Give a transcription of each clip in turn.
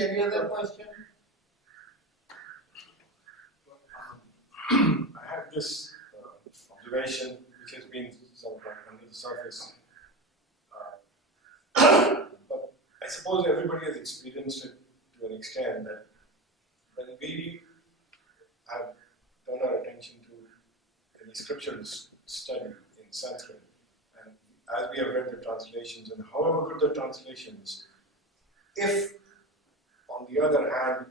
any other question? I have this observation which has been sort of under the surface. But I suppose everybody has experienced it to an extent that when we have turned our attention to any scriptural study in Sanskrit, and as we have read the translations, and however good the translations, if on the other hand,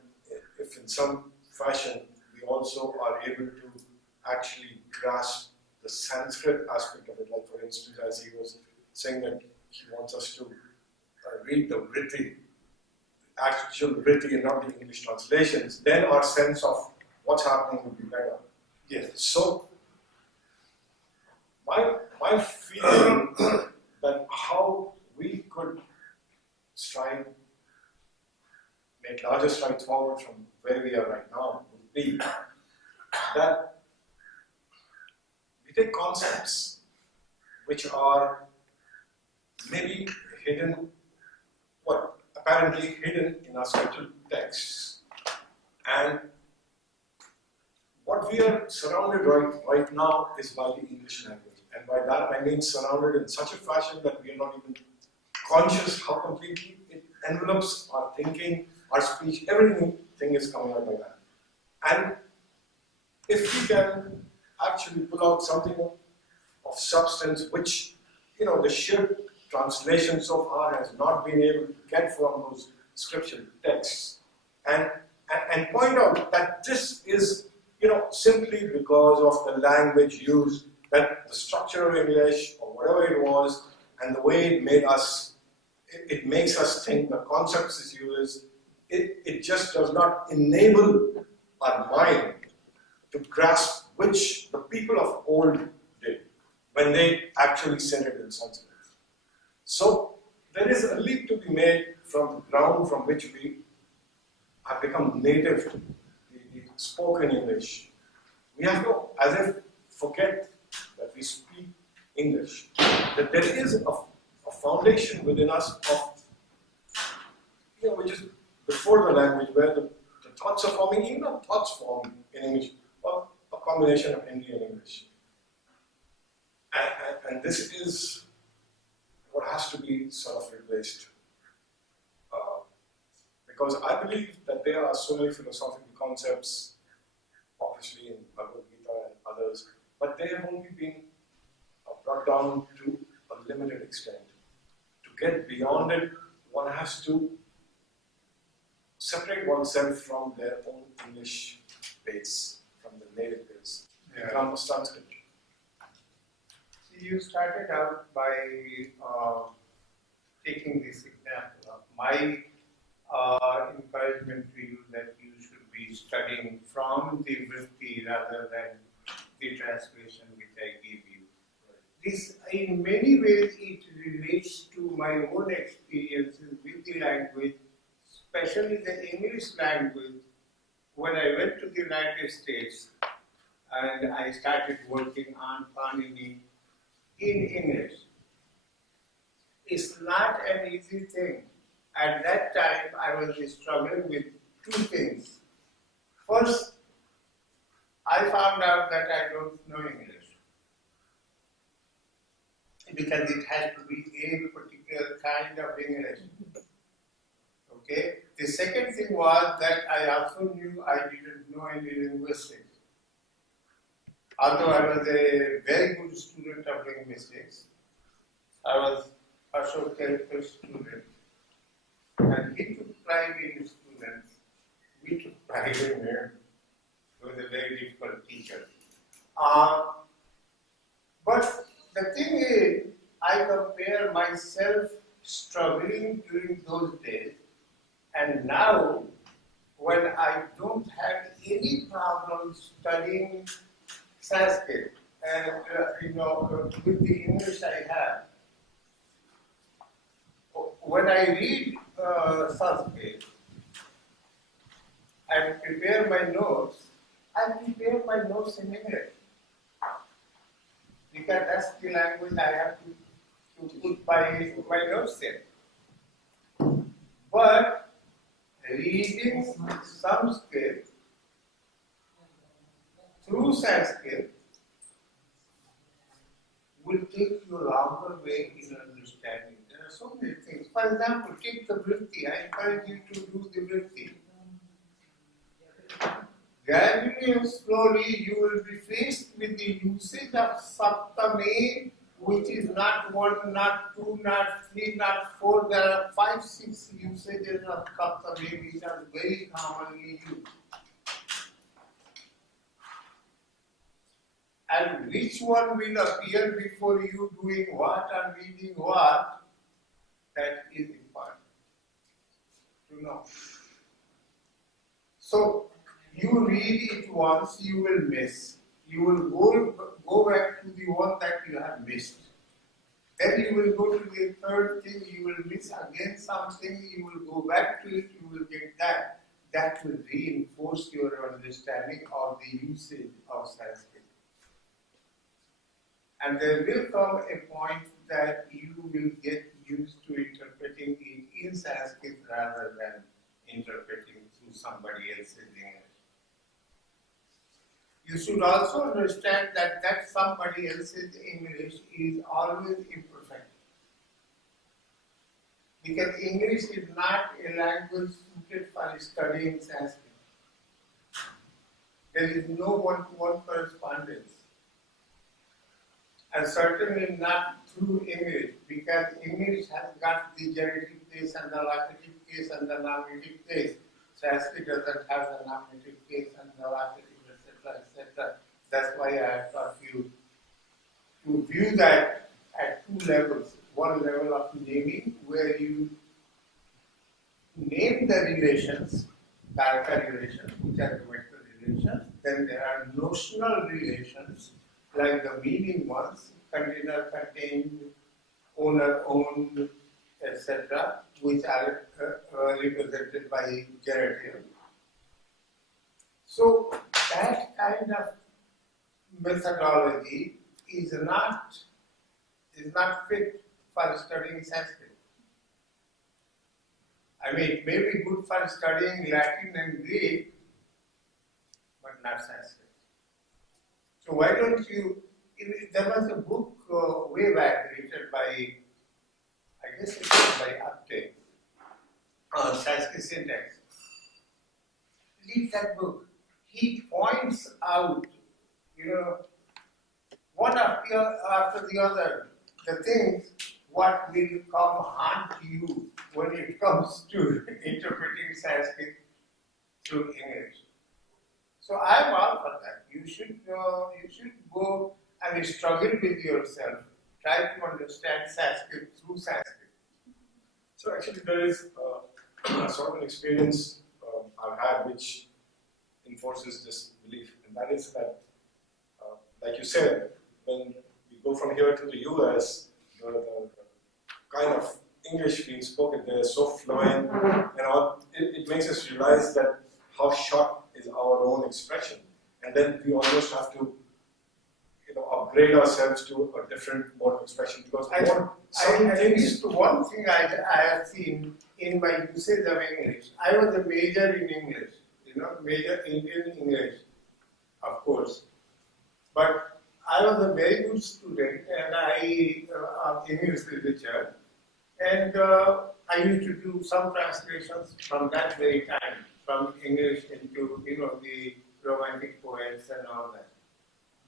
if in some fashion we also are able to actually grasp the Sanskrit aspect of it, like for instance, as he was saying that he wants us to read the Vritti, actual Vritti and not the English translations, then our sense of what's happening would be better. Yes. So, my feeling that how we could make larger strides forward from where we are right now would be that we take concepts which are maybe hidden, apparently hidden in our scriptural texts, and what we are surrounded right now is by the English language. And by that I mean surrounded in such a fashion that we are not even conscious how completely it envelopes our thinking, our speech, everything is coming out like that. And if we can actually pull out something of substance which, the sheer translation so far has not been able to get from those scriptural texts, and point out that this is, simply because of the language used, that the structure of English or whatever it was, and the way it makes us think, the concepts it uses, it just does not enable our mind to grasp which the people of old did when they actually said it in Sanskrit. So there is a leap to be made from the ground from which we have become native to the spoken English. We have to, as if, forget that we speak English, that there is a foundation within us of, which is before the language, where the thoughts are forming, even the thoughts form in English, or a combination of Hindi and English. And this is what has to be sort of replaced. Because I believe that there are so many philosophical concepts, obviously in Bhagavad Gita and others, but they have only been brought down to a limited extent. To get beyond it, one has to separate oneself from their own English base, from the native base, become a Sanskrit. See, you started out by taking this example of my encouragement to you that you should be studying from the Vritti rather than the translation which I gave you. This, in many ways, it relates to my own experiences with the language, especially the English language. When I went to the United States and I started working on Pāṇini in English, it's not an easy thing. At that time, I was struggling with two things. First, I found out that I don't know English, because it has to be a particular kind of English. Okay? The second thing was that I also knew I didn't know any linguistics. Although I was a very good student of linguistics, I was also a careful student. And he took pride in his students. We took pride in him. He was a very difficult teacher. But the thing is, I compare myself struggling during those days, and now when I don't have any problem studying Sanskrit, and with the English I have, when I read Sanskrit and prepare my notes, I prepare my notes in English, because that's the language I have to put my notes in. But reading Sanskrit through Sanskrit will take you a longer way in understanding. There are so many things. For example, take the vritti. I encourage you to do the vritti. Gradually and slowly you will be faced with the usage of saptame, which is not 1, not 2, not 3, not 4. There are 5, 6 usages of saptame which are very commonly used. And which one will appear before you doing what and reading what, that is important to know. So, you read it once, you will miss. You will go back to the one that you have missed. Then you will go to the third thing, you will miss again something, you will go back to it, you will get that. That will reinforce your understanding of the usage of Sanskrit. And there will come a point that you will get used to interpreting it in Sanskrit rather than interpreting through somebody else's English. You should also understand that somebody else's English is always imperfect. Because English is not a language suited for studying Sanskrit. There is no one-to-one correspondence. And certainly not through English, because English has got the genitive case and the locative case and the nominative case. Sanskrit doesn't have the nominative case and the locative, etc., etc. That's why I have taught you to view that at 2 levels. One level of naming, where you name the relations, character relations, which are geometrical relations. Then there are notional relations, like the meaning ones, container, contained, owner, owned, etc., which are represented by genitive. So that kind of methodology is not fit for studying Sanskrit. I mean, it may be good for studying Latin and Greek, but not Sanskrit. So why don't you, there was a book way back written by, I guess it was by Apte, on Sanskrit syntax. Read that book. He points out, one after the other, the things what will come haunt you when it comes to interpreting Sanskrit through English. So I am all for that. You should go and struggle with yourself. Try to understand Sanskrit through Sanskrit. So actually there is sort of an experience I've had which enforces this belief, and that is that, like you said, when we go from here to the US, the kind of English being spoken there is so fluent, it makes us realize that how short is our own expression, and then we almost have to, upgrade ourselves to a different mode of expression, because one thing I have seen in my usage of English. I was a major in English, major Indian English, of course, but I was a very good student, and of English literature, and I used to do some translations from that very time, from English into, the romantic poets and all that.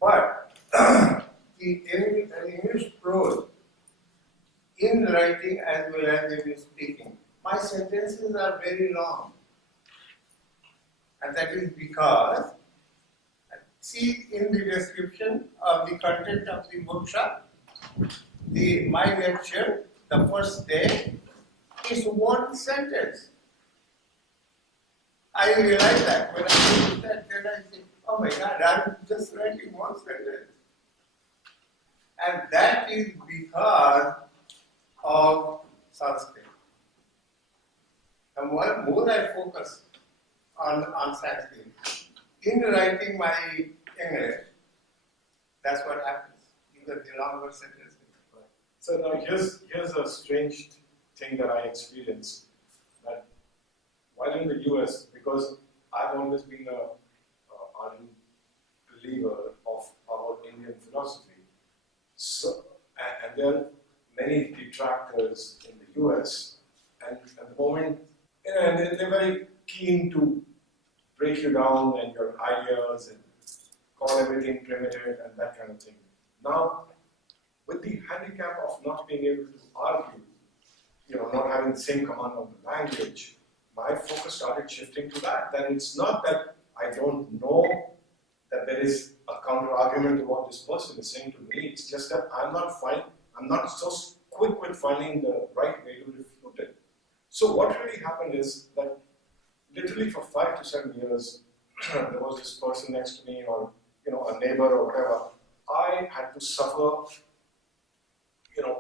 But the English prose, in writing as well as in speaking, my sentences are very long. And that is because, see in the description of the content of the workshop, my lecture, the first day, is 1 sentence. I realized that when I did that, then I said, oh my God, I'm just writing 1 sentence. And that is because of Sanskrit. The more I focus on Sanskrit, in writing my English, that's what happens. You get the longer sentences. So now here's a strange thing that I experienced. That while in the US, because I've always been a ardent believer of our Indian philosophy. So, and there are many detractors in the US, and at the moment, and they're very keen to break you down and your ideas and call everything primitive and that kind of thing. Now, with the handicap of not being able to argue, not having the same command of the language, my focus started shifting to that. That it's not that I don't know that there is a counter argument to what this person is saying to me. It's just that I'm not so quick with finding the right way to refute it. So what really happened is that literally for 5 to 7 years, there was this person next to me, or a neighbor or whatever. I had to suffer,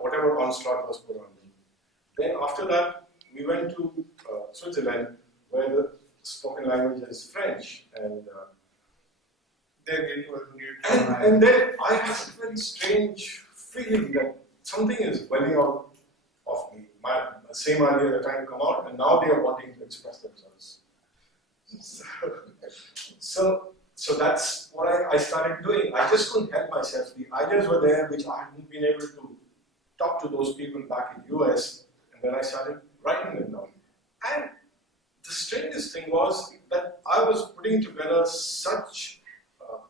whatever onslaught was put on me. Then after that, we went to Switzerland, where the spoken language is French, and then it was neutral. And then I had a very strange feeling that something is welling out of me. My same idea that trying to come out, and now they are wanting to express themselves. So that's what I started doing. I just couldn't help myself. The ideas were there, which I hadn't been able to talk to those people back in US, and then I started writing them down. And the strangest thing was that I was putting together such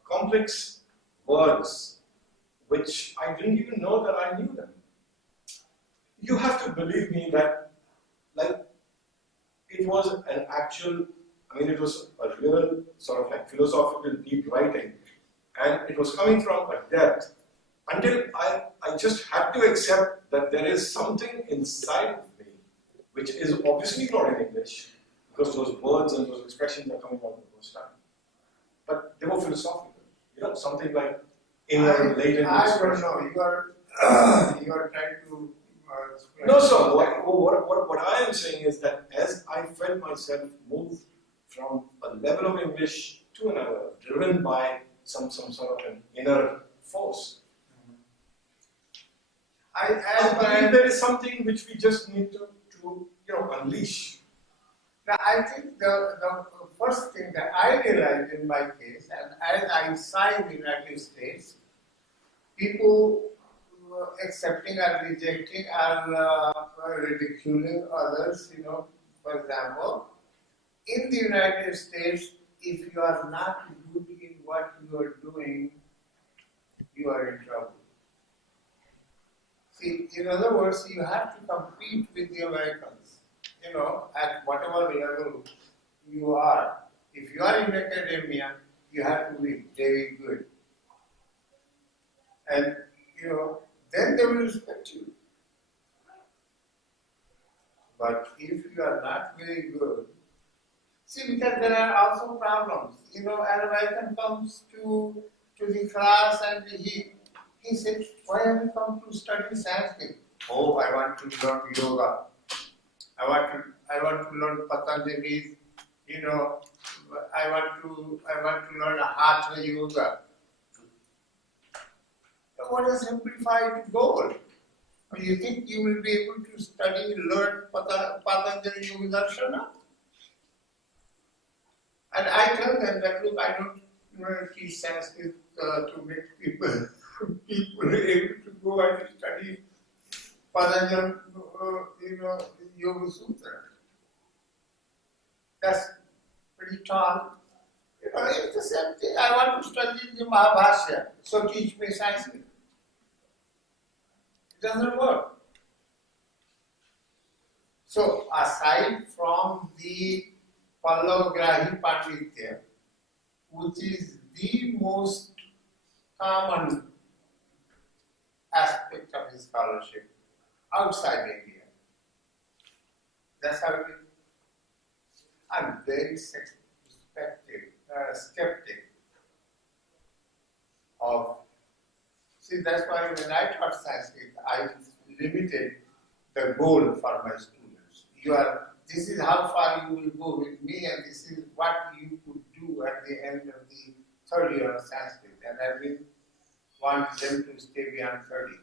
complex words, which I didn't even know that I knew them. You have to believe me that, it was an actual, it was a real sort of philosophical deep writing, and it was coming from a depth until I just had to accept that there is something inside of me which is obviously not in English, because those words and those expressions are coming out the first time. But they were philosophical, something like inner latent expression. I don't know, you are trying to no, sir. What I am saying is that as I felt myself move from a level of English to another, driven by some sort of an inner force, I believe there is something which we just need to unleash. Now, I think the first thing that I realized in my case, and as I saw in the United States, people accepting or rejecting or ridiculing others, for example, in the United States, if you are not good in what you are doing, you are in trouble. See, in other words, you have to compete with the Americans, at whatever level you are. If you are in academia, you have to be very good. And, then they will respect you. But if you are not very good, see, because there are also problems. An American comes to the class and he says, why have you come to study Sanskrit? Oh, I want to learn yoga. I want to learn Patanjali's, I want to learn a Hatha yoga. What a simplified goal. You think you will be able to learn Patanjali Yoga Darshana? And I tell them that, look, I don't teach Sanskrit to make people able to go and study Patanjali, Yoga Sutra. That's pretty tall. It's the same thing. I want to study the Mahabhashya, so teach me Sanskrit. It doesn't work. So, aside from the Pallavagrahi Panditya, which is the most common aspect of his scholarship outside India, that's how it is. I'm very skeptic of. See, that's why when I taught Sanskrit, I limited the goal for my students. This is how far you will go with me, and this is what you could do at the end of the third year of Sanskrit. And I didn't want them to stay beyond 30.